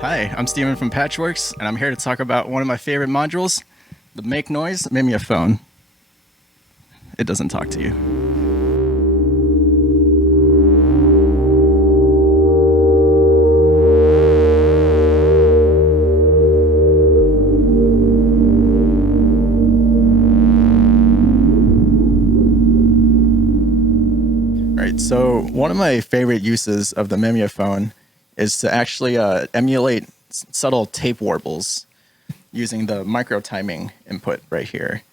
Hi, I'm Steven from Patchwerks, and I'm here to talk about one of my favorite modules, the Make Noise Mimeophon. It doesn't talk to you. Right, so one of my favorite uses of the mimeophon is to actually emulate subtle tape warbles using the micro timing input right here.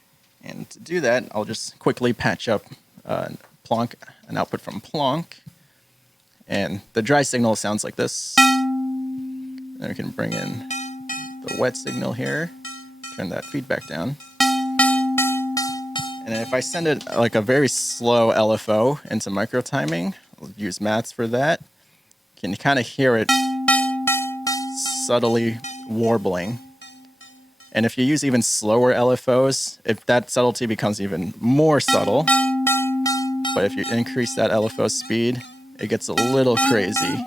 And to do that, I'll just quickly patch up Plonk, an output from Plonk. And the dry signal sounds like this. Then we can bring in the wet signal here, turn that feedback down. And if I send it like a very slow LFO into micro timing, I'll use maths for that, you can kind of hear it subtly warbling. And if you use even slower LFOs, if that subtlety becomes even more subtle. But if you increase that LFO speed, it gets a little crazy.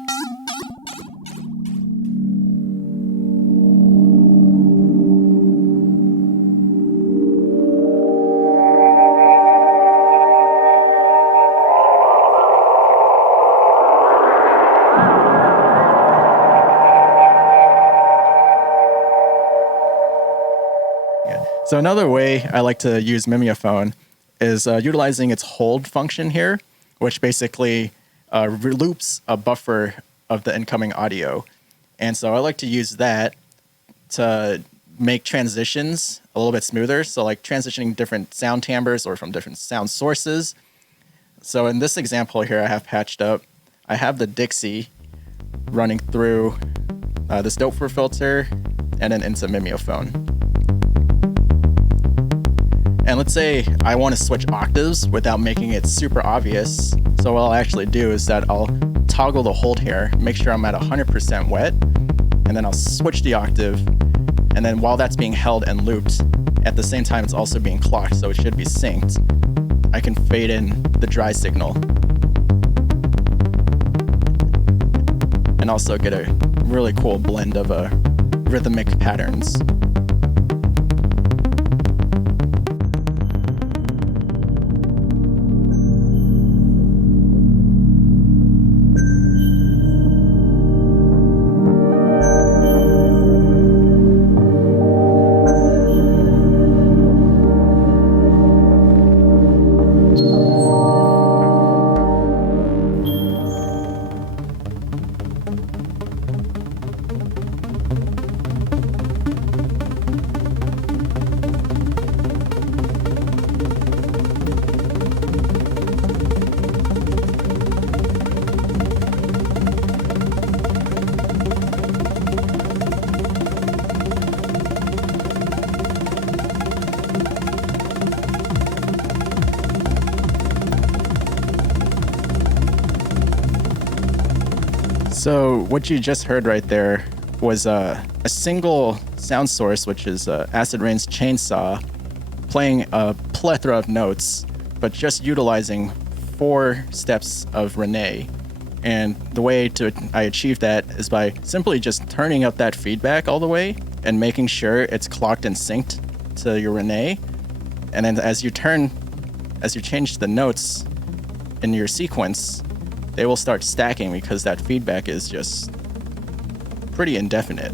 So another way I like to use mimeophon is utilizing its hold function here, which basically loops a buffer of the incoming audio. And so I like to use that to make transitions a little bit smoother. So like transitioning different sound timbres or from different sound sources. So in this example here I have patched up, I have the Dixie running through this Doppler filter and then into mimeophon. And let's say I want to switch octaves without making it super obvious. So what I'll actually do is that I'll toggle the hold here, make sure I'm at 100% wet, and then I'll switch the octave. And then while that's being held and looped, at the same time it's also being clocked, so it should be synced. I can fade in the dry signal. And also get a really cool blend of rhythmic patterns. So what you just heard right there was a single sound source, which is Acid Rain's chainsaw, playing a plethora of notes, but just utilizing 4 steps of René. And the way I achieve that is by simply just turning up that feedback all the way and making sure it's clocked and synced to your René. And then as you change the notes in your sequence, they will start stacking because that feedback is just pretty indefinite.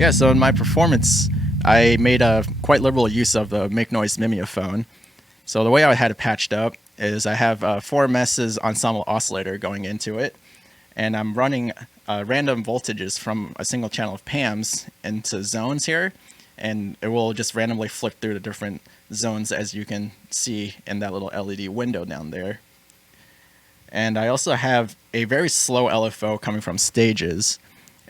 Yeah, so in my performance, I made a quite liberal use of the Make Noise Mimeophon. So the way I had it patched up is I have 4 messes ensemble oscillator going into it, and I'm running random voltages from a single channel of PAMs into zones here, and it will just randomly flip through the different zones as you can see in that little LED window down there. And I also have a very slow LFO coming from stages,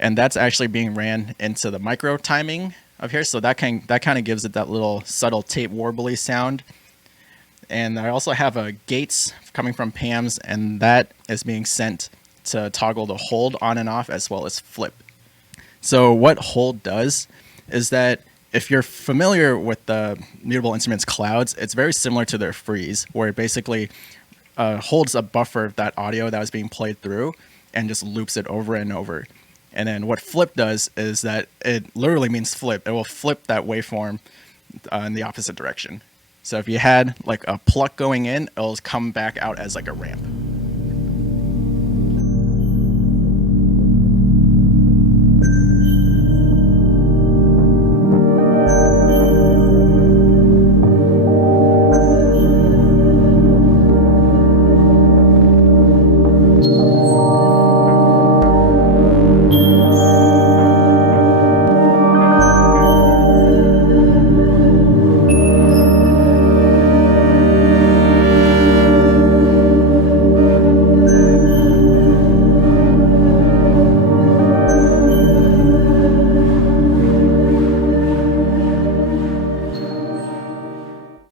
and that's actually being ran into the micro timing of here, so that kind of gives it that little subtle tape warbly sound. And I also have a gates coming from PAMs, and that is being sent to toggle the hold on and off as well as flip. So what hold does is that if you're familiar with the Mutable Instruments clouds, it's very similar to their freeze, where it basically holds a buffer of that audio that was being played through and just loops it over and over. And then what flip does is that it literally means flip. It will flip that waveform in the opposite direction. So if you had like a pluck going in, it'll come back out as like a ramp.